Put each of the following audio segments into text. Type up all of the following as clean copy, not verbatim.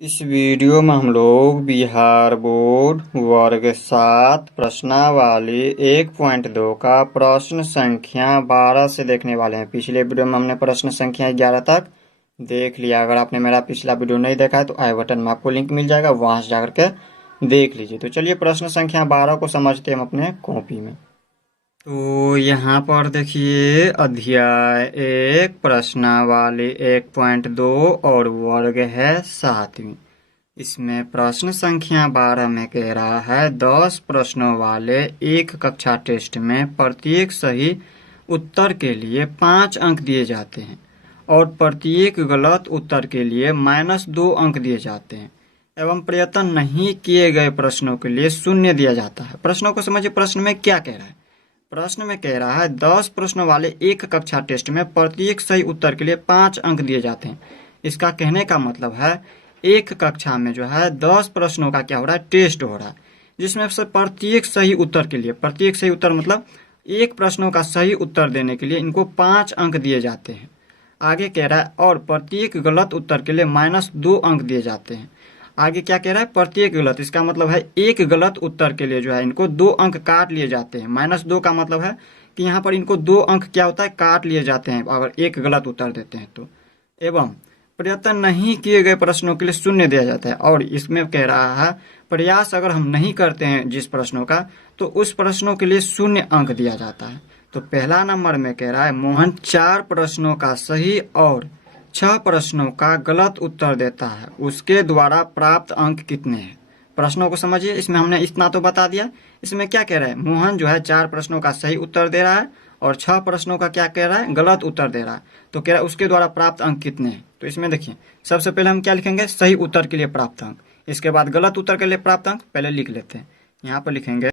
इस वीडियो में हम लोग बिहार बोर्ड वर्ग 7 प्रश्नावली 1.2 का प्रश्न संख्या 12 से देखने वाले हैं। पिछले वीडियो में हमने प्रश्न संख्या 11 तक देख लिया। अगर आपने मेरा पिछला वीडियो नहीं देखा है तो आई बटन में आपको लिंक मिल जाएगा, वहां से जाकर के देख लीजिए। तो चलिए प्रश्न संख्या 12 को समझते हैं हम अपने कॉपी में। तो यहाँ पर देखिए अध्याय 1 प्रश्नावली 1.2 और वर्ग है 7वीं। इसमें प्रश्न संख्या 12 में कह रहा है 10 प्रश्नों वाले एक कक्षा टेस्ट में प्रत्येक सही उत्तर के लिए 5 अंक दिए जाते हैं और प्रत्येक गलत उत्तर के लिए -2 अंक दिए जाते हैं एवं प्रयत्न नहीं किए गए प्रश्नों के लिए 0 दिया जाता है। प्रश्नों को समझिए, प्रश्न में क्या कह रहा है। प्रश्न में कह रहा है 10 प्रश्नों वाले एक कक्षा टेस्ट में प्रत्येक सही उत्तर के लिए 5 अंक दिए जाते हैं। इसका कहने का मतलब है एक कक्षा में जो है 10 प्रश्नों का क्या हो रहा है, टेस्ट हो रहा है, जिसमें से प्रत्येक सही उत्तर के लिए, प्रत्येक सही उत्तर मतलब एक प्रश्नों का सही उत्तर देने के लिए इनको 5 अंक दिए जाते हैं। आगे कह रहा है और प्रत्येक गलत उत्तर के लिए -2 अंक दिए जाते हैं। आगे क्या कह रहा है, प्रत्येक गलत, इसका मतलब है एक गलत उत्तर के लिए जो है इनको 2 अंक काट लिए जाते हैं। -2 का मतलब है कि यहाँ पर इनको 2 अंक क्या होता है, काट लिए जाते हैं अगर एक गलत उत्तर देते हैं तो। एवं प्रयत्न नहीं किए गए प्रश्नों के लिए 0 दिया जाता है। और इसमें कह रहा है प्रयास अगर हम नहीं करते हैं जिस प्रश्नों का, तो उस प्रश्नों के लिए 0 अंक दिया जाता है। तो पहला नंबर में कह रहा है मोहन 4 प्रश्नों का सही और 6 प्रश्नों का गलत उत्तर देता है, उसके द्वारा प्राप्त अंक कितने हैं। प्रश्नों को समझिए, इसमें हमने इतना तो बता दिया। इसमें क्या कह रहा है, मोहन जो है 4 प्रश्नों का सही उत्तर दे रहा है और 6 प्रश्नों का क्या कह रहा है, गलत उत्तर दे रहा है। तो कह रहा है उसके द्वारा प्राप्त अंक कितने हैं। तो इसमें देखिए सबसे पहले हम क्या लिखेंगे, सही उत्तर के लिए प्राप्त अंक, इसके बाद गलत उत्तर के लिए प्राप्त अंक पहले लिख लेते हैं। यहाँ पर लिखेंगे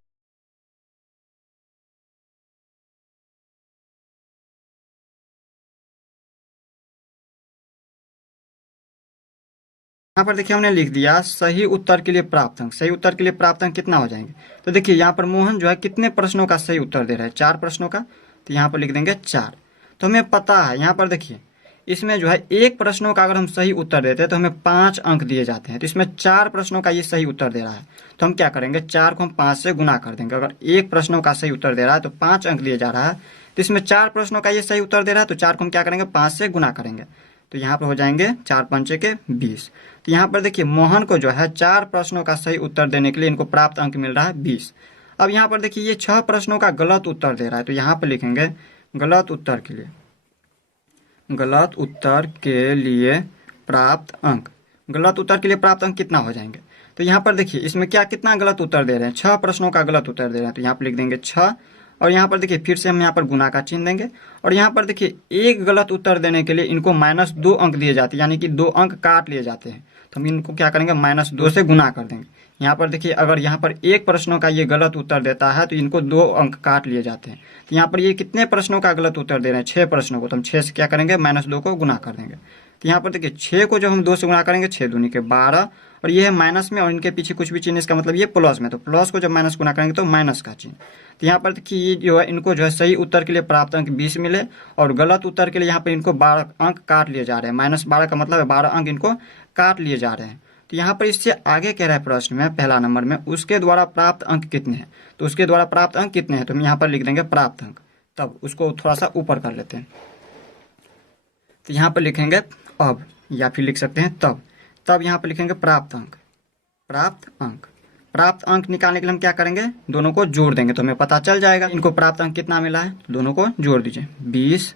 यहाँ पर देखिए हमने लिख दिया सही उत्तर के लिए प्राप्त अंक। सही उत्तर के लिए प्राप्त अंक कितना हो जाएंगे, तो देखिए यहाँ पर मोहन जो है कितने प्रश्नों का सही उत्तर दे रहा है, 4 प्रश्नों का, तो यहाँ पर लिख देंगे 4। तो हमें पता है यहाँ पर देखिए इसमें जो है एक प्रश्नों का अगर हम सही उत्तर देते हैं तो हमें 5 अंक दिए जाते हैं। तो इसमें 4 प्रश्नों का ये सही उत्तर दे रहा है, तो हम क्या करेंगे, 4 को हम 5 से गुना कर देंगे। अगर एक प्रश्नों का सही उत्तर दे रहा है तो 5 अंक दिए जा रहा है, तो इसमें 4 प्रश्नों का ये सही उत्तर दे रहा है, तो 4 को हम क्या करेंगे, 5 से गुना करेंगे। तो यहाँ पर हो जाएंगे 4 पंचे के 20। तो यहाँ पर देखिए मोहन को जो है 4 प्रश्नों का सही उत्तर देने के लिए इनको प्राप्त अंक मिल रहा है 20। अब यहाँ पर देखिए ये 6 प्रश्नों का गलत उत्तर दे रहा है, तो यहाँ पर लिखेंगे गलत उत्तर के लिए, गलत उत्तर के लिए प्राप्त अंक। गलत उत्तर के लिए प्राप्त अंक कितना हो जाएंगे, तो यहाँ पर देखिए इसमें क्या कितना गलत उत्तर दे रहे हैं, 6 प्रश्नों का गलत उत्तर दे रहे हैं, तो यहाँ पर लिख देंगे 6। और यहाँ पर देखिए फिर से हम यहाँ पर गुना का चिन्ह देंगे और यहाँ पर देखिए एक गलत उत्तर देने के लिए इनको -2 अंक दिए जाते हैं, यानी कि 2 अंक काट लिए जाते हैं। तो हम इनको क्या करेंगे, -2 से गुना कर देंगे। यहाँ पर देखिए अगर यहाँ पर एक प्रश्नों का ये गलत उत्तर देता है तो इनको 2 अंक काट लिए जाते हैं। तो यहाँ पर ये कितने प्रश्नों का गलत उत्तर दे रहे हैं, 6 प्रश्नों को, तो हम 6 से क्या करेंगे, -2 को गुना कर देंगे। तो यहाँ पर देखिए 6 को जब हम 2 से गुना करेंगे, 6 दूनी के 12, और ये है माइनस में और इनके पीछे कुछ भी चिन्ह, इसका मतलब ये प्लस में, तो प्लस को जब माइनस गुना करेंगे तो माइनस का चिन्ह। तो यहाँ पर देखिए ये जो है इनको जो है सही उत्तर के लिए प्राप्त अंक 20 मिले और गलत उत्तर के लिए यहाँ पर इनको 12 अंक काट लिए जा रहे हैं। -12 का मतलब है 12 अंक इनको काट लिए जा रहे हैं। तो यहाँ पर इससे आगे कह रहा है प्रश्न में पहला नंबर में उसके द्वारा प्राप्त अंक कितने हैं। तो उसके द्वारा प्राप्त अंक कितने हैं, तो हम यहाँ पर लिख देंगे प्राप्त अंक। तब उसको थोड़ा सा ऊपर कर लेते हैं, तो यहाँ पर लिखेंगे अब, या फिर लिख सकते हैं तब यहाँ पर लिखेंगे प्राप्त अंक। प्राप्त अंक, प्राप्त अंक निकालने के लिए हम क्या करेंगे, दोनों को जोड़ देंगे तो हमें पता चल जाएगा इनको प्राप्त अंक कितना मिला है। दोनों को जोड़ दीजिए 20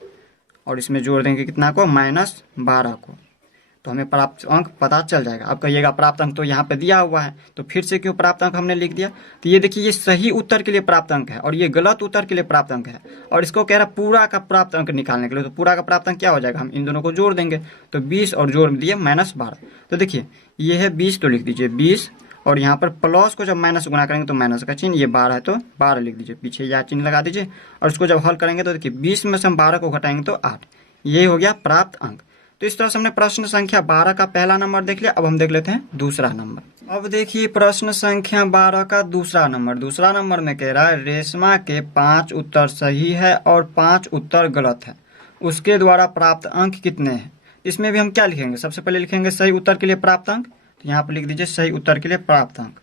और इसमें जोड़ देंगे कितना को, -12 को, तो हमें प्राप्त अंक पता चल जाएगा। अब कहिएगा प्राप्त अंक तो यहाँ पे दिया हुआ है तो फिर से क्यों प्राप्त अंक हमने लिख दिया, तो ये देखिए ये सही उत्तर के लिए प्राप्त अंक है और ये गलत उत्तर के लिए प्राप्त अंक है और इसको कह रहा पूरा का प्राप्त अंक निकालने के लिए। तो पूरा का प्राप्त अंक क्या हो जाएगा, हम इन दोनों को जोड़ देंगे, तो 20 और जोड़ दिए -12। तो देखिए ये है 20, तो लिख दीजिए 20 और यहाँ पर प्लस को जब माइनस गुना करेंगे तो माइनस का चिन्ह, ये 12 है तो 12 लिख दीजिए, पीछे या चिन्ह लगा दीजिए और इसको जब हल करेंगे तो देखिए 20 में से हम 12 को घटाएंगे तो 8। ये हो गया प्राप्त अंक। तो इस तरह से हमने प्रश्न संख्या 12 का पहला नंबर देख लिया। अब हम देख लेते हैं दूसरा नंबर। अब देखिए प्रश्न संख्या 12 का दूसरा नंबर। दूसरा नंबर में कह रहा है रेशमा के 5 उत्तर सही है और 5 उत्तर गलत है, उसके द्वारा प्राप्त अंक कितने हैं। इसमें भी हम क्या लिखेंगे, सबसे पहले लिखेंगे सही उत्तर के लिए प्राप्त अंक, तो यहाँ पर लिख दीजिए सही उत्तर के लिए प्राप्त अंक।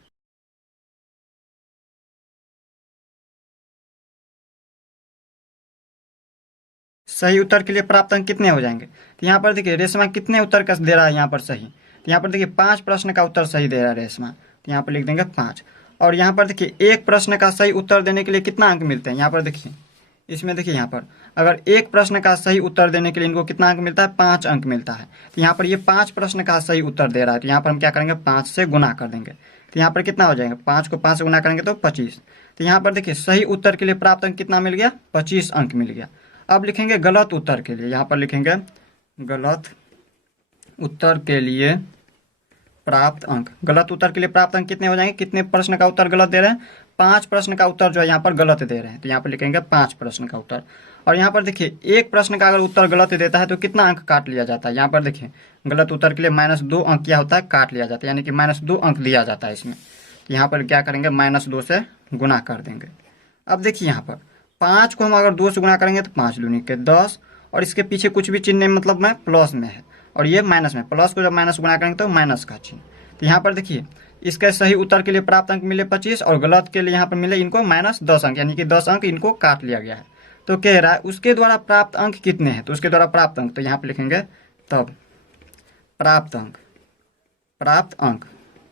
सही उत्तर के लिए प्राप्त अंक कितने हो जाएंगे? तो यहाँ पर देखिए रेशमा कितने उत्तर का दे रहा है यहाँ पर सही, तो यहाँ पर देखिए 5 प्रश्न का उत्तर सही दे रहा है रेशमा, तो यहाँ पर लिख देंगे 5। और यहाँ पर देखिए एक प्रश्न का सही उत्तर देने के लिए कितना अंक मिलते हैं? यहाँ पर देखिए इसमें देखिए यहाँ पर अगर एक प्रश्न का सही उत्तर देने के लिए इनको कितना अंक मिलता है? 5 अंक मिलता है। तो यहाँ पर ये 5 प्रश्न का सही उत्तर दे रहा है, तो यहाँ पर हम क्या करेंगे? 5 से गुना कर देंगे, तो यहाँ पर कितना हो जाएगा? 5 को 5 से गुना करेंगे तो 25। तो यहाँ पर देखिए सही उत्तर के लिए प्राप्त अंक कितना मिल गया? 25 अंक मिल गया। अब लिखेंगे गलत उत्तर के लिए, यहाँ पर लिखेंगे गलत उत्तर के लिए प्राप्त अंक। गलत उत्तर के लिए प्राप्त अंक कितने हो जाएंगे? कितने प्रश्न का उत्तर गलत दे रहे हैं? 5 प्रश्न का उत्तर जो है यहाँ पर गलत दे रहे हैं, तो यहाँ पर लिखेंगे 5 प्रश्न का उत्तर। और यहाँ पर देखिए एक प्रश्न का अगर उत्तर गलत देता है तो कितना अंक काट लिया जाता है? यहाँ पर देखिए गलत उत्तर के लिए -2 अंक क्या होता है? काट लिया जाता है, यानी कि -2 अंक दिया जाता है इसमें। यहाँ पर क्या करेंगे? -2 से गुना कर देंगे। अब देखिए यहाँ पर 5 को हम अगर 2 से गुना करेंगे तो 5 दूनी के 10, और इसके पीछे कुछ भी चिन्ह मतलब में प्लस में है और ये माइनस में, प्लस को जब माइनस गुना करेंगे तो माइनस का चिन्ह। तो यहाँ पर देखिए इसके सही उत्तर के लिए प्राप्त अंक मिले 25 और गलत के लिए यहाँ पर मिले इनको -10 अंक, यानी कि 10 अंक इनको काट लिया गया है। तो कह रहा है उसके द्वारा प्राप्त अंक कितने हैं? तो उसके द्वारा प्राप्त अंक, तो यहाँ पर लिखेंगे तब प्राप्त अंक।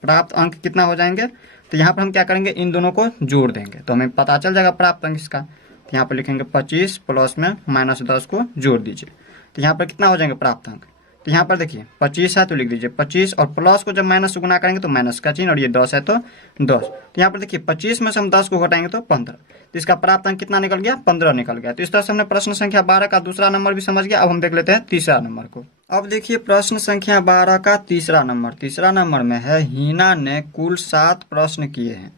प्राप्त अंक कितना हो जाएंगे? तो यहाँ पर हम क्या करेंगे? इन दोनों को जोड़ देंगे तो हमें पता चल जाएगा प्राप्त अंक इसका। तो यहाँ पर लिखेंगे 25 प्लस में -10 को जोड़ दीजिए, तो यहाँ पर कितना हो जाएंगे प्राप्त अंक? तो यहाँ पर देखिए 25 है तो लिख दीजिए 25, और प्लस को जब माइनस से गुना करेंगे तो माइनस का चिन्ह, और ये 10 है तो 10। तो यहाँ पर देखिए 25 में से हम 10 को घटाएंगे तो 15, तो इसका प्राप्त अंक कितना निकल गया? 15 निकल गया। तो इस तरह से हमने प्रश्न संख्या 12 का दूसरा नंबर भी समझ गया। अब हम देख लेते हैं तीसरा नंबर को। अब देखिए प्रश्न संख्या 12 का तीसरा नंबर। तीसरा नंबर में है हिना ने कुल 7 प्रश्न किए हैं,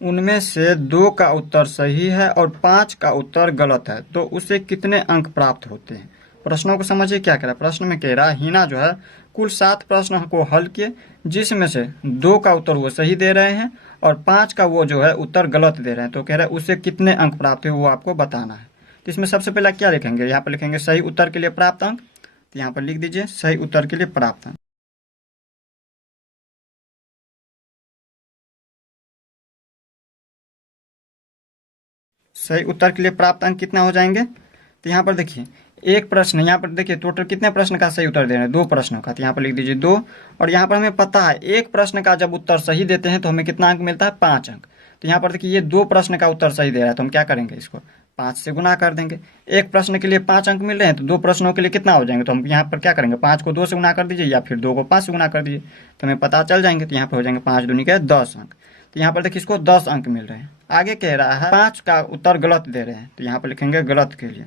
उनमें से 2 का उत्तर सही है और 5 का उत्तर गलत है, तो उसे कितने अंक प्राप्त होते हैं? प्रश्नों को समझिए क्या कह रहा है। प्रश्न में कह रहा है हिना जो है कुल 7 प्रश्न को हल किए, जिसमें से 2 का उत्तर वो सही दे रहे हैं और 5 का वो जो है उत्तर गलत दे रहे हैं, तो कह रहा है उसे कितने अंक प्राप्त हुए वो आपको बताना है। तो इसमें सबसे पहले क्या लिखेंगे? यहाँ पर लिखेंगे सही उत्तर के लिए प्राप्त अंक, तो यहाँ पर लिख दीजिए सही उत्तर के लिए प्राप्त अंक। सही उत्तर के लिए प्राप्त अंक कितना हो जाएंगे? तो यहाँ पर देखिए एक प्रश्न, यहाँ पर देखिए टोटल कितने प्रश्न का सही उत्तर दे रहे हैं? 2 प्रश्नों का, तो यहाँ पर लिख दीजिए 2। और यहाँ पर हमें पता है एक प्रश्न का जब उत्तर सही देते हैं तो हमें कितना अंक मिलता है? 5 अंक। तो यहाँ पर देखिए ये 2 प्रश्न का उत्तर सही दे रहा है, तो हम क्या करेंगे? इसको 5 से गुना कर देंगे। एक प्रश्न के लिए 5 अंक मिल रहे हैं तो 2 प्रश्नों के लिए कितना हो जाएंगे? तो हम यहाँ पर क्या करेंगे? 5 को 2 से गुना कर दीजिए या फिर 2 को 5 से गुना कर दीजिए, तो हमें पता चल जाएंगे। तो यहाँ पर हो जाएंगे 5 दूनी के 10 अंक। तो यहाँ पर देखिए इसको 10 अंक मिल रहे हैं। आगे कह रहा है 5 का उत्तर गलत दे रहे हैं, तो यहाँ पर लिखेंगे गलत के लिए,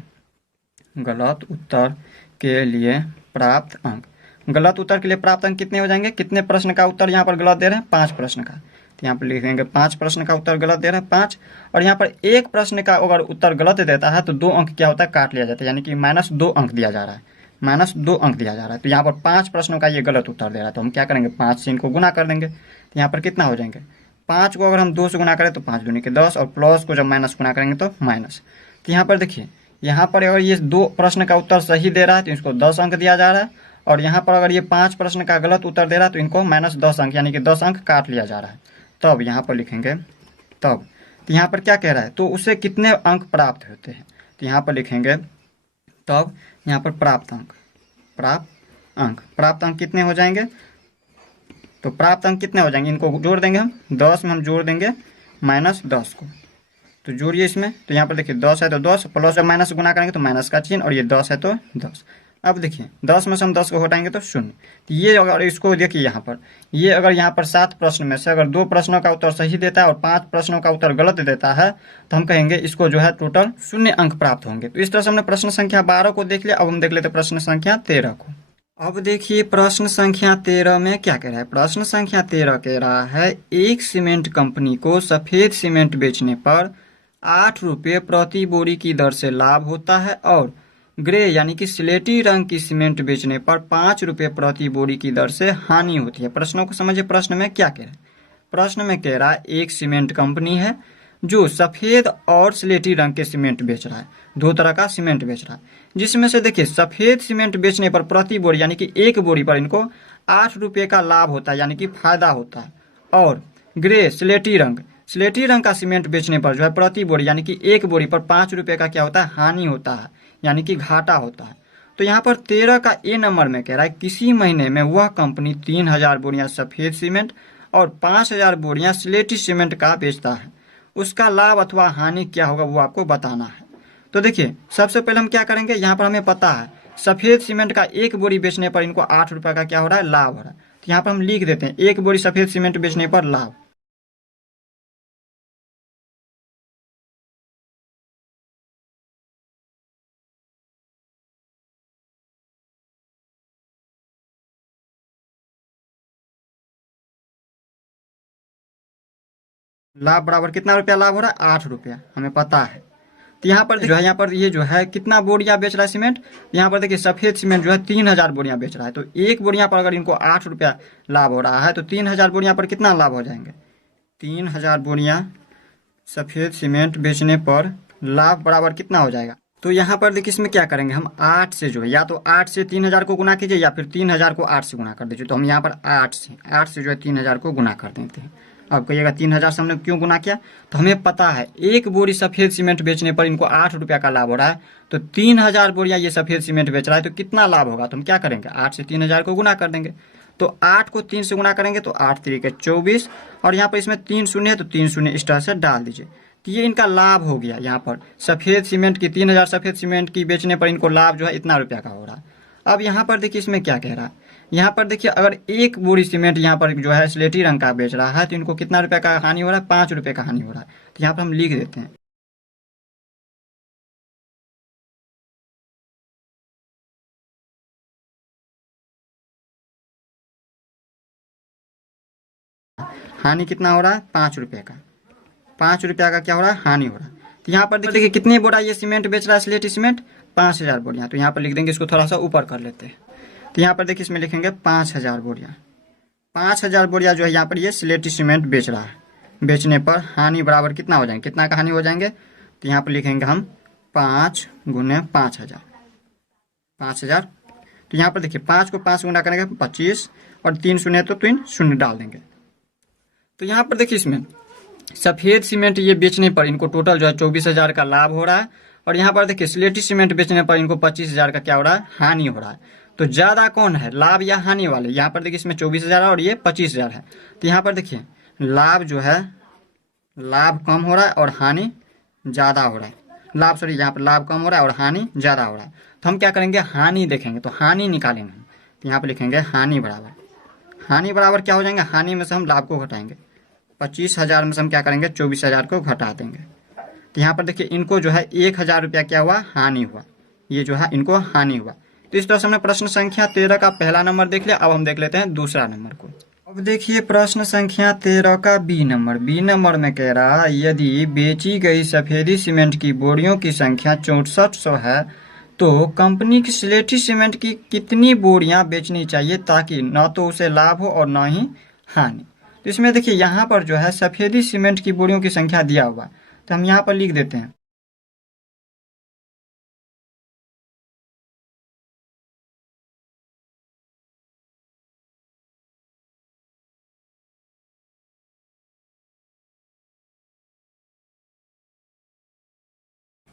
गलत उत्तर के लिए प्राप्त अंक। गलत उत्तर के लिए प्राप्त अंक कितने हो जाएंगे? कितने प्रश्न का उत्तर यहाँ पर गलत दे रहे हैं? 5 प्रश्न का, तो यहाँ पर लिखेंगे 5 प्रश्न का उत्तर गलत दे रहे हैं 5। और यहाँ पर एक प्रश्न का अगर उत्तर गलत देता है तो 2 अंक क्या होता है? काट लिया जाता है, यानी कि -2 अंक दिया जा रहा है, -2 अंक दिया जा रहा है। तो यहाँ पर 5 प्रश्नों का ये गलत उत्तर दे रहा है, तो हम क्या करेंगे? 5 से इनको गुना कर देंगे, तो यहाँ पर कितना हो जाएंगे? 5 को अगर हम 2 से गुना करें तो 5 दूनी के 10, और प्लस को जब माइनस गुना करेंगे तो माइनस। तो यहाँ पर देखिए यहाँ पर अगर ये 2 प्रश्न का उत्तर सही दे रहा है तो इसको 10 अंक दिया जा रहा है, और यहाँ पर अगर ये 5 प्रश्न का गलत उत्तर दे रहा है तो इनको -10 अंक, यानी कि 10 अंक काट लिया जा रहा है। तब यहाँ पर लिखेंगे तब, तो यहाँ पर क्या कह रहा है? तो उसे कितने अंक प्राप्त होते हैं? तो यहाँ पर लिखेंगे तब, यहाँ पर प्राप्त अंक कितने हो जाएंगे? तो प्राप्त अंक कितने हो जाएंगे? इनको जोड़ देंगे हम, 10 में हम जोड़ देंगे -10 को, तो जोड़िए इसमें। तो यहाँ पर देखिए 10 है तो 10, प्लस जब माइनस गुना करेंगे तो माइनस का चिन्ह, और ये 10 है तो 10। अब देखिए 10 में से हम 10 को हटाएंगे तो 0। तो ये अगर इसको देखिए यहाँ पर, ये अगर यहाँ पर 7 प्रश्न में से अगर 2 प्रश्नों का उत्तर सही देता है और 5 प्रश्नों का उत्तर गलत देता है तो हम कहेंगे इसको जो है टोटल 0 अंक प्राप्त होंगे। तो इस तरह से हमने प्रश्न संख्या 12 को देख लिया। अब हम देख लेते प्रश्न संख्या 13 को। अब देखिए प्रश्न संख्या 13 में क्या कह रहा है? प्रश्न संख्या 13 कह रहा है एक सीमेंट कंपनी को सफेद सीमेंट बेचने पर 8 रुपये प्रति बोरी की दर से लाभ होता है और ग्रे यानी कि स्लेटी रंग की सीमेंट बेचने पर 5 रुपये प्रति बोरी की दर से हानि होती है। प्रश्नों को समझिए। प्रश्न में क्या कह रहा है? प्रश्न में कह रहा है एक सीमेंट कंपनी है जो सफेद और स्लेटी रंग के सीमेंट बेच रहा है, 2 तरह का सीमेंट बेच रहा है, जिसमें से देखिए सफेद सीमेंट बेचने पर प्रति बोरी यानी कि एक बोरी पर इनको 8 रुपये का लाभ होता है, यानी कि फायदा होता है। और ग्रे स्लेटी रंग का सीमेंट बेचने पर जो है प्रति बोरी यानी कि एक बोरी पर 5 रुपये का क्या होता है, हानि होता है, यानी कि घाटा होता है। तो यहाँ पर 13 का ए नंबर में कह रहा है किसी महीने में वह कंपनी 3000 बोरियां सफेद सीमेंट और 5000 बोरियां स्लेटी सीमेंट का बेचता है, उसका लाभ अथवा हानि क्या होगा वो आपको बताना है। तो देखिए सबसे पहले हम क्या करेंगे, यहाँ पर हमें पता है सफेद सीमेंट का एक बोरी बेचने पर इनको 8 रुपये का क्या हो रहा है, लाभ हो रहा है। तो यहाँ पर हम लिख देते हैं एक बोरी सफेद सीमेंट बेचने पर लाभ। लाभ बराबर कितना रुपया लाभ हो रहा है, 8 रुपया, हमें पता है। तो यहाँ पर जो है, यहाँ पर ये जो है कितना बोरियां बेच रहा है सीमेंट, यहाँ पर देखिए सफेद सीमेंट जो है 3000 बोरियां बेच रहा है। तो एक बोरियां पर अगर इनको 8 रुपया लाभ हो रहा है तो 3000 बोरियां पर कितना लाभ हो जाएंगे, 3000 बोरियां सफेद सीमेंट बेचने पर लाभ बराबर कितना हो जाएगा। तो यहाँ पर देखिए इसमें क्या करेंगे हम, 8 से जो है या तो 8 से 3000 को गुना कीजिए या फिर 3000 को 8 से गुना कर दीजिए। तो हम यहाँ पर 8 से जो है 3000 को गुना कर देते हैं। अब कहिएगा 3000 से हमने क्यों गुना किया, तो हमें पता है एक बोरी सफेद सीमेंट बेचने पर इनको 8 रुपया का लाभ हो रहा है। तो 3000 बोरियां ये सफेद सीमेंट बेच रहा है तो कितना लाभ होगा, तो हम क्या करेंगे 8 से 3000 को गुना कर देंगे। तो 8 को 3 से गुना करेंगे तो 8 3 24, और यहाँ पर इसमें 3 शून्य है तो 3 शून्य इस तरह से डाल दीजिए। तो ये इनका लाभ हो गया। यहाँ पर सफेद सीमेंट की 3000 सफेद सीमेंट की बेचने पर इनको लाभ जो है इतना रुपया का हो रहा है। अब यहाँ पर देखिए इसमें क्या कह रहा है, यहाँ पर देखिए अगर एक बोरी सीमेंट यहाँ पर जो है स्लेटी रंग का बेच रहा है तो इनको कितना रुपया का हानि हो रहा है, 5 रुपये का हानि हो रहा है। तो यहाँ पर हम लिख देते हैं हानि कितना हो रहा है, 5 रुपये का, 5 रुपया का क्या हो रहा है, हानि हो रहा है। तो यहाँ पर देखिए कितनी बोरा ये सीमेंट बेच रहा है स्लेटी सीमेंट, 5000 बोरियां। तो यहाँ पर लिख देंगे, इसको थोड़ा सा ऊपर कर लेते हैं। तो यहाँ पर देखिए इसमें लिखेंगे 5000 बोरियां, 5000 बोरियां जो है यहाँ पर ये स्लेटी सीमेंट बेच रहा है। बेचने पर हानि बराबर कितना हो जाएंगे, कितना का हानि हो जाएंगे, तो यहाँ पर लिखेंगे हम 5 गुने 5000, 5000। तो यहाँ पर देखिए 5 को 5 गुना करेंगे 25, और 3 शून्य तो 3 शून्य डाल देंगे। तो यहाँ पर देखिए इसमें सफेद सीमेंट ये बेचने पर इनको टोटल जो है 24000 का लाभ हो रहा है, और यहाँ पर देखिए स्लेटी सीमेंट बेचने पर इनको 25000 का क्या हो रहा है, हानि हो रहा है। तो ज्यादा कौन है, लाभ या हानि वाले, यहाँ पर देखिए इसमें 24000 है और ये 25000 है। तो यहाँ पर देखिए लाभ जो है, लाभ कम हो रहा है और हानि ज्यादा हो रहा है। यहाँ पर लाभ कम हो रहा है और हानि ज्यादा हो रहा है। तो हम क्या करेंगे, हानि देखेंगे, तो हानि निकालेंगे। तो यहाँ पर लिखेंगे हानि बराबर क्या हो जाएंगे, हानि में से हम लाभ को घटाएंगे, 25000 में से हम क्या करेंगे 24000 को घटा देंगे। तो यहाँ पर देखिए इनको जो है 1000 रुपया क्या हुआ, हानि हुआ, ये जो है इनको हानि हुआ। तो इस तरह से हमने प्रश्न संख्या 13 का पहला नंबर देख लिया। अब हम देख लेते हैं दूसरा नंबर को। अब देखिए प्रश्न संख्या 13 का बी नंबर में कह रहा है यदि बेची गई सफेदी सीमेंट की बोरियों की संख्या 6400 है तो कंपनी की स्लेटी सीमेंट की कितनी बोरियां बेचनी चाहिए ताकि न तो उसे लाभ हो और न ही हानि। तो इसमें देखिए यहाँ पर जो है सफेदी सीमेंट की बोरियों की संख्या दिया हुआ, तो हम यहाँ पर लिख देते हैं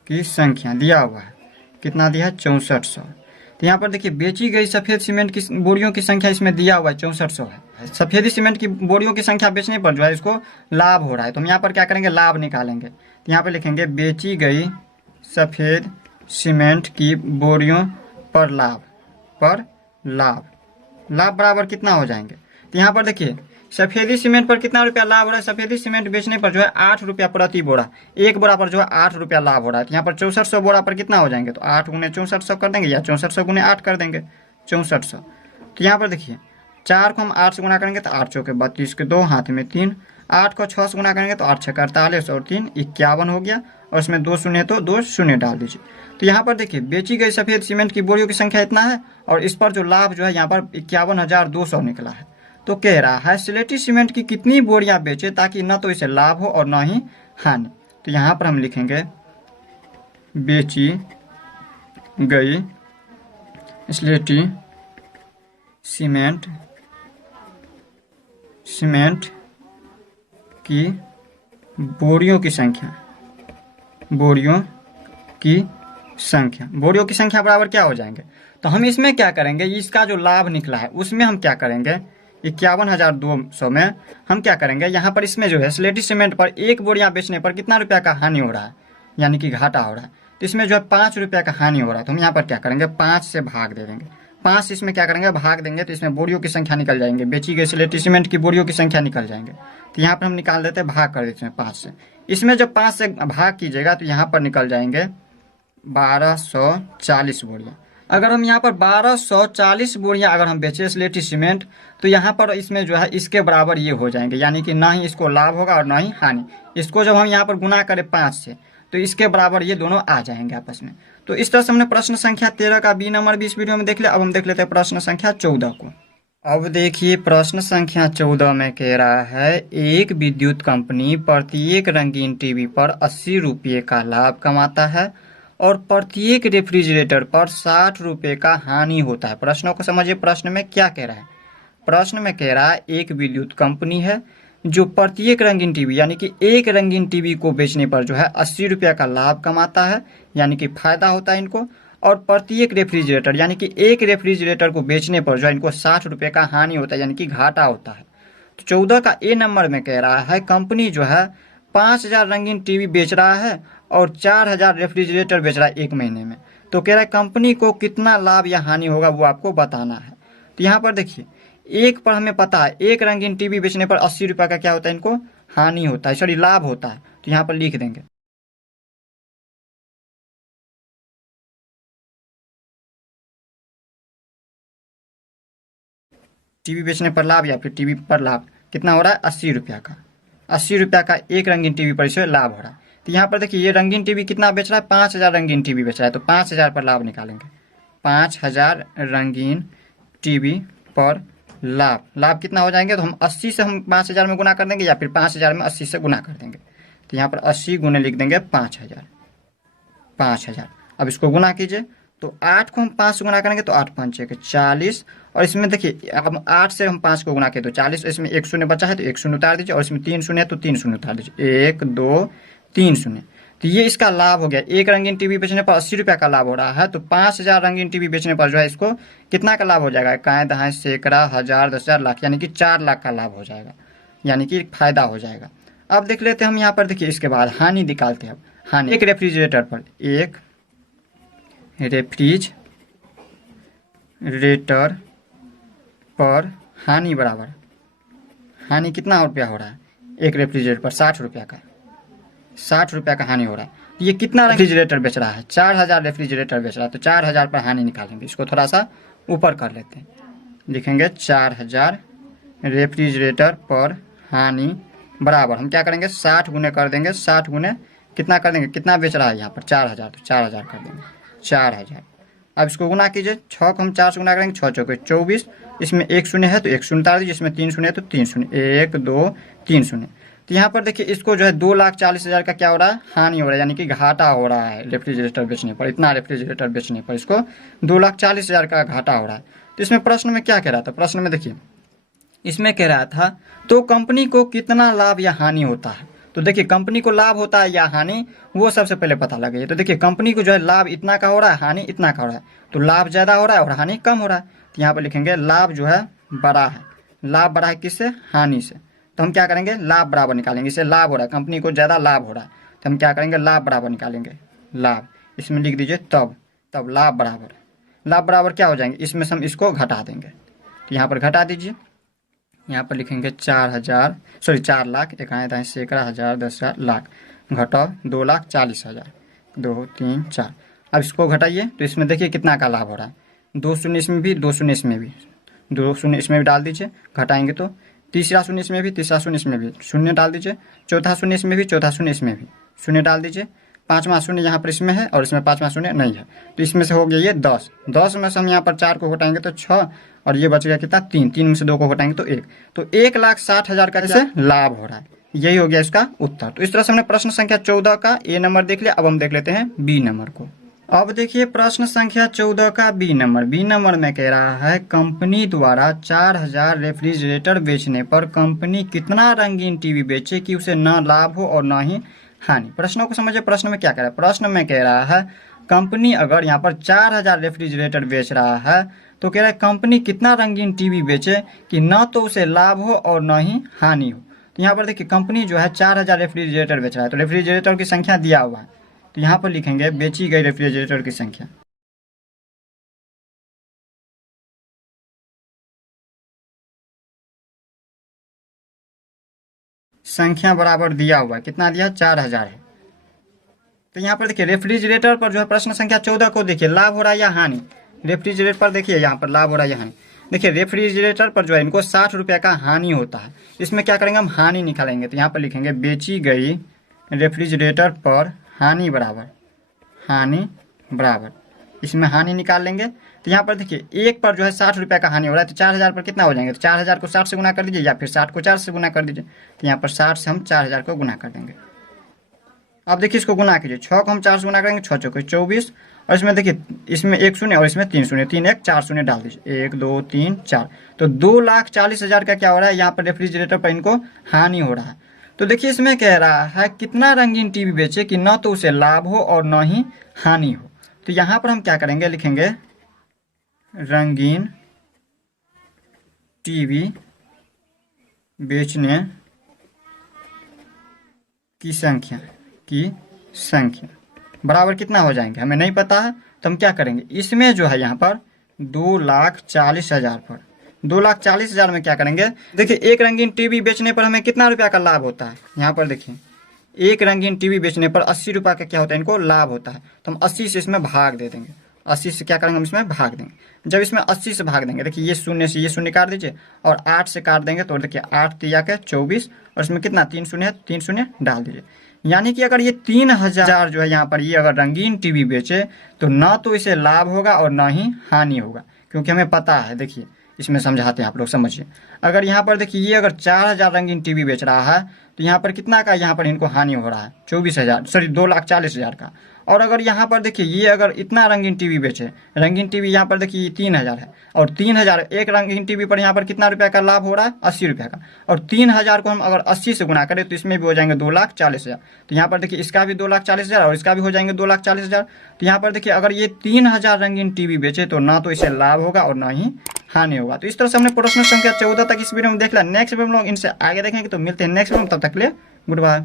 की संख्या दिया हुआ है, कितना दिया है 6400। तो यहाँ पर देखिए बेची गई सफेद सीमेंट की बोरियों की संख्या इसमें दिया हुआ है 6400 है। सफेदी सीमेंट की बोरियों की संख्या बेचने पर जो है इसको लाभ हो रहा है। तो हम यहाँ पर क्या करेंगे, लाभ निकालेंगे। तो यहाँ पर लिखेंगे बेची गई सफेद सीमेंट की बोरियों पर लाभ बराबर कितना हो जाएंगे। तो यहाँ पर देखिए सफेदी सीमेंट पर कितना रुपया लाभ हो रहा है, सफेदी सीमेंट बेचने पर जो है 8 रुपया प्रति बोरा, एक बोरा पर जो है 8 रुपया लाभ हो रहा है। तो यहाँ पर 6400 बोरा पर कितना हो जाएंगे, तो 8 गुने 6400 कर देंगे या 6400 गुने 8 कर देंगे, 6400। तो यहाँ पर देखिए 4 को हम 8 से गुना करेंगे तो 8 चौके 32 के 2 हाथ में 3, 8 को 6 से गुना करेंगे तो 8 6 48 और 3 51 हो गया, और इसमें 2 शून्य तो 2 शून्य डाल दीजिए। तो यहाँ पर देखिए बेची गई सफेद सीमेंट की बोरियों की संख्या इतना है और इस पर जो लाभ जो है यहाँ पर 51200 निकला है। तो कह रहा है स्लेटी सीमेंट की कितनी बोरियां बेचे ताकि न तो इसे लाभ हो और न ही हानि। तो यहाँ पर हम लिखेंगे बेची गई स्लेटी सीमेंट सीमेंट की बोरियों की संख्या, बोरियों की बोरियों की संख्या बराबर क्या हो जाएंगे। तो हम इसमें क्या करेंगे, इसका जो लाभ निकला है उसमें हम क्या करेंगे, 51,200 में हम क्या करेंगे, यहाँ पर इसमें जो है स्लेटी सीमेंट पर एक बोरियां बेचने पर कितना रुपया का हानि हो रहा है, यानी कि घाटा हो रहा है। तो इसमें जो है 5 रुपया का हानि हो रहा है। तो हम यहाँ पर क्या करेंगे, 5 से भाग दे देंगे। 5 इसमें क्या करेंगे, भाग देंगे तो इसमें बोरियों की संख्या निकल जाएंगे, बेची गई स्लेटी सीमेंट की बोरियों की संख्या निकल जाएंगे। तो यहाँ पर हम निकाल देते हैं, भाग कर देते हैं 5 से। इसमें जब 5 से भाग कीजिएगा तो यहाँ पर निकल जाएंगे 1240 बोरियां। अगर हम यहाँ पर 1240 बोरियां अगर हम बेचे स्लेटी सीमेंट, तो यहाँ पर इसमें जो है इसके बराबर ये हो जाएंगे, यानी कि ना ही इसको लाभ होगा और ना ही हानि। इसको जब हम यहाँ पर गुना करें 5 से तो इसके बराबर ये दोनों आ जाएंगे आपस में। तो इस तरह से हमने प्रश्न संख्या 13 का बी नंबर भी इस वीडियो में देख लिया। अब हम देख लेते हैं प्रश्न संख्या 14 को। अब देखिए प्रश्न संख्या 14 में कह रहा है, एक विद्युत कंपनी प्रत्येक रंगीन टीवी पर 80 रुपये का लाभ कमाता है और प्रत्येक रेफ्रिजरेटर पर 60 रुपये का हानि होता है। प्रश्नों को समझिए, प्रश्न में क्या कह रहा है। प्रश्न में कह रहा है एक विद्युत कंपनी है जो प्रत्येक रंगीन टीवी, यानी कि एक रंगीन टीवी को बेचने पर जो है 80 रुपया का लाभ कमाता है, यानी कि फायदा होता है इनको, और प्रत्येक रेफ्रिजरेटर, यानी कि एक रेफ्रिजरेटर को बेचने पर जो है इनको 60 रुपये का हानि होता है, यानी कि घाटा होता है। तो 14 का ए नंबर में कह रहा है कंपनी जो है 5,000 रंगीन टीवी बेच रहा है और 4,000 रेफ्रिजरेटर बेच रहा है एक महीने में। तो कह रहा है कंपनी को कितना लाभ या हानि होगा वो आपको बताना है। तो यहाँ पर देखिए, एक पर हमें पता है एक रंगीन टीवी बेचने पर 80 रुपये का क्या होता है, इनको हानि होता है, सॉरी लाभ होता है। तो यहाँ पर लिख देंगे टीवी बेचने पर लाभ या फिर टीवी पर लाभ कितना हो रहा है, 80 रुपया का। 80 रुपया का एक रंगीन टीवी पर इसे लाभ हो रहा है। तो यहाँ पर देखिए ये रंगीन टीवी कितना बेच रहा है, 5,000 रंगीन टीवी बेच रहा है। तो 5,000 पर लाभ निकालेंगे, 5,000 रंगीन टीवी पर लाभ कितना हो जाएंगे। तो हम 80 से हम 5,000 में गुना कर देंगे या फिर 5,000 में 80 से गुना कर देंगे। तो यहाँ पर 80 गुने लिख देंगे 5,000। अब इसको गुना कीजिए, तो 8 को हम 5 से गुना करेंगे तो 8 5 6 40, और इसमें देखिए अब 8 से हम 5 को गुना किए तो 40, इसमें एक शून्य बचा है तो एक शून्य उतार दीजिए, और इसमें 3 शून्य है तो 3 शून्य उतार दीजिए, 1 2 3 शून्य। तो ये इसका लाभ हो गया। एक रंगीन टीवी बेचने पर 80 रुपया का लाभ हो रहा है, तो 5,000 रंगीन टीवी बेचने पर जो है इसको कितना का लाभ हो जाएगा, इकाई दहाई सैकड़ा हजार 10,000 लाख, यानी कि 4 लाख का लाभ हो जाएगा, यानी कि फायदा हो जाएगा। अब देख लेते हैं हम यहाँ पर, देखिए इसके बाद हानि निकालते हैं। अब हानि, एक रेफ्रिजरेटर पर, एक रेफ्रिजरेटर पर हानि बराबर, हानि कितना रुपया हो रहा है, एक रेफ्रिजरेटर पर 60 रुपया का, 60 रुपया का हानि हो रहा है। तो ये कितना रेफ्रिजरेटर बेच रहा है, 4,000 रेफ्रिजरेटर बेच रहा है। तो 4,000 पर हानि निकालेंगे, इसको थोड़ा सा ऊपर कर लेते हैं, लिखेंगे 4,000 रेफ्रिजरेटर पर हानि बराबर, हम क्या करेंगे 60 गुने कर देंगे, 60 गुने कितना कर देंगे, कितना बेच रहा है यहाँ पर 4,000, तो 4,000 कर देंगे 4,000। अब इसको गुना कीजिए, 6 को हम 4 से गुना करेंगे, 6 चौके 24, इसमें एक शून्य है तो एक शून्य उतार दीजिए, इसमें 3 शून्य है तो 3 शून्य, 1 2 3 शून्य। तो यहाँ पर देखिए इसको जो है 2,40,000 का क्या हो रहा है, हानि हो रहा है, यानी कि घाटा हो रहा है रेफ्रिजरेटर बेचने पर। इतना रेफ्रिजरेटर बेचने पर इसको 2,40,000 का घाटा हो रहा है। तो इसमें प्रश्न में क्या कह रहा था, प्रश्न में देखिए इसमें कह रहा था तो कंपनी को कितना लाभ या हानि होता है। तो देखिए कंपनी को लाभ होता है या हानि, वो सबसे पहले पता लगे। तो देखिए कंपनी को जो है लाभ इतना का हो रहा है, हानि इतना का हो रहा है, तो लाभ ज़्यादा हो रहा है और हानि कम हो रहा है। तो यहाँ पर लिखेंगे लाभ जो है बड़ा है, लाभ बड़ा है किससे, हानि से। तो हम क्या करेंगे, लाभ बराबर निकालेंगे, इससे लाभ हो रहा है, कंपनी को ज़्यादा लाभ हो रहा है, तो हम क्या करेंगे लाभ बराबर निकालेंगे, लाभ इसमें लिख दीजिए तब लाभ बराबर क्या हो जाएंगे, इसमें से हम इसको घटा देंगे। तो यहाँ पर घटा दीजिए, यहाँ पर लिखेंगे 4 लाख, इकाई दहाई सैकड़ा हजार 10,000 लाख, घटाओ 2,40,000, 2 3 4। अब इसको घटाइए तो इसमें देखिए कितना का लाभ हो रहा है, 2 शून्य इसमें भी, 2 शून्य इसमें भी, 2 शून्य इसमें भी डाल दीजिए, घटाएंगे तो तीसरा शून्य इसमें भी, तीसरा शून्य इसमें भी, शून्य डाल दीजिए, चौथा शून्य इसमें भी, चौथा शून्य इसमें भी, शून्य डाल दीजिए, पाँचवा शून्य यहाँ पर इसमें है और इसमें पाँचवा शून्य नहीं है, तो इसमें से हो गया ये 10 में से हम यहाँ पर 4 को घटाएंगे तो 6, और ये बच गया कितना 3 में से 2 को घटाएंगे तो 1, तो 1,60,000 का जैसे लाभ हो रहा है। यही हो गया इसका उत्तर। तो इस तरह से हमने प्रश्न संख्या 14 का ए नंबर देख लिया। अब हम देख लेते हैं बी नंबर को। अब देखिए प्रश्न संख्या 14 का बी नंबर में कह रहा है कंपनी द्वारा 4000 रेफ्रिजरेटर बेचने पर कंपनी कितना रंगीन टीवी बेचे कि उसे न लाभ हो और न ही हानि। प्रश्नों को समझिए, प्रश्न में क्या कह रहा है। प्रश्न में कह रहा है कंपनी अगर यहाँ पर 4000 रेफ्रिजरेटर बेच रहा है तो कह रहा है कंपनी कितना रंगीन टीवी बेचे कि न तो उसे लाभ हो और न ही हानि हो। तो यहाँ पर देखिए कंपनी जो है 4000 रेफ्रिजरेटर बेच रहा है, तो रेफ्रिजरेटर की संख्या दिया हुआ है, तो यहाँ पर लिखेंगे बेची गई रेफ्रिजरेटर की संख्या। संख्या बराबर दिया हुआ है, कितना दिया, 4000 है। तो यहाँ पर देखिए रेफ्रिजरेटर पर जो है प्रश्न संख्या 14 को देखिए लाभ हो रहा है या हानि। रेफ्रिजरेटर पर देखिए यहाँ पर लाभ हो रहा है या हानि। देखिए रेफ्रिजरेटर पर जो है इनको 60 रुपये का हानि होता है। इसमें क्या करेंगे, हम हानि निकालेंगे, तो यहाँ पर लिखेंगे बेची गई रेफ्रिजरेटर पर हानि बराबर इसमें हानि निकाल लेंगे। तो यहाँ पर देखिए एक पर जो है 60 रुपये का हानि हो रहा है, तो 4000 पर कितना हो जाएंगे, तो 4000 को 60 से गुना कर दीजिए या फिर 60 को 4 से गुना कर दीजिए। तो यहाँ पर 60 से हम 4000 को गुना कर देंगे। अब देखिए इसको गुना कीजिए, 6 को हम 4 से गुना करेंगे, 6 चौके 24, और इसमें देखिए इसमें 1 शून्य और इसमें 3 शून्य, 3 1 4 शून्य डाल दीजिए, 1 2 3 4, तो 2,40,000 का क्या हो रहा है, यहाँ पर रेफ्रिजरेटर पर इनको हानि हो रहा है। तो देखिए इसमें कह रहा है कितना रंगीन टीवी बेचे कि न तो उसे लाभ हो और न ही हानि हो। तो यहाँ पर हम क्या करेंगे, लिखेंगे रंगीन टीवी बेचने की संख्या बराबर कितना हो जाएंगे, हमें नहीं पता है, तो हम क्या करेंगे, इसमें जो है यहाँ पर 2,40,000 पर 2,40,000 में क्या करेंगे, देखिए एक रंगीन टीवी बेचने पर हमें कितना रुपया का लाभ होता है। यहाँ पर देखिए एक रंगीन टीवी बेचने पर 80 रुपये का क्या होता है, इनको लाभ होता है। तो हम 80 से इसमें भाग दे देंगे, 80 से क्या करेंगे, हम इसमें भाग देंगे। जब इसमें 80 से भाग देंगे, देखिए ये शून्य से ये शून्य काट दीजिए और 8 से काट देंगे, तो देखिए 8 तिया के 24 और इसमें कितना 3 शून्य है, 3 शून्य डाल दीजिए। यानी कि अगर ये 3000 जो है यहाँ पर ये अगर रंगीन टीवी बेचे तो ना तो इसे लाभ होगा और ना ही हानि होगा, क्योंकि हमें पता है। देखिए इसमें समझाते हैं, आप लोग समझिए। अगर यहाँ पर देखिए ये अगर 4000 रंगीन टीवी बेच रहा है तो यहाँ पर कितना का यहाँ पर इनको हानि हो रहा है, 2,40,000 का। और अगर यहाँ पर देखिए ये अगर इतना रंगीन टीवी बेचे, रंगीन टीवी यहाँ पर देखिए 3000 है और 3000 एक रंगीन टीवी पर यहाँ पर कितना रुपया का लाभ हो रहा है, 80 रुपये का। और 3000 को हम अगर 80 से गुना करें तो इसमें भी हो जाएंगे 2,40,000। तो यहाँ पर देखिए इसका भी 2,40,000 और इसका भी हो जाएंगे 2,40,000। तो यहाँ पर देखिए अगर ये 3000 रंगीन टीवी बेचे तो ना तो इसे लाभ होगा और ना ही हानि होगा। तो इस तरह से हमने प्रश्न संख्या 14 तक इस वीडियो में देख लिया। नेक्स्ट वीडियो में लोग इनसे आगे देखेंगे। तो मिलते हैं नेक्स्ट वीडियो में, तब तक के लिए गुड बाय।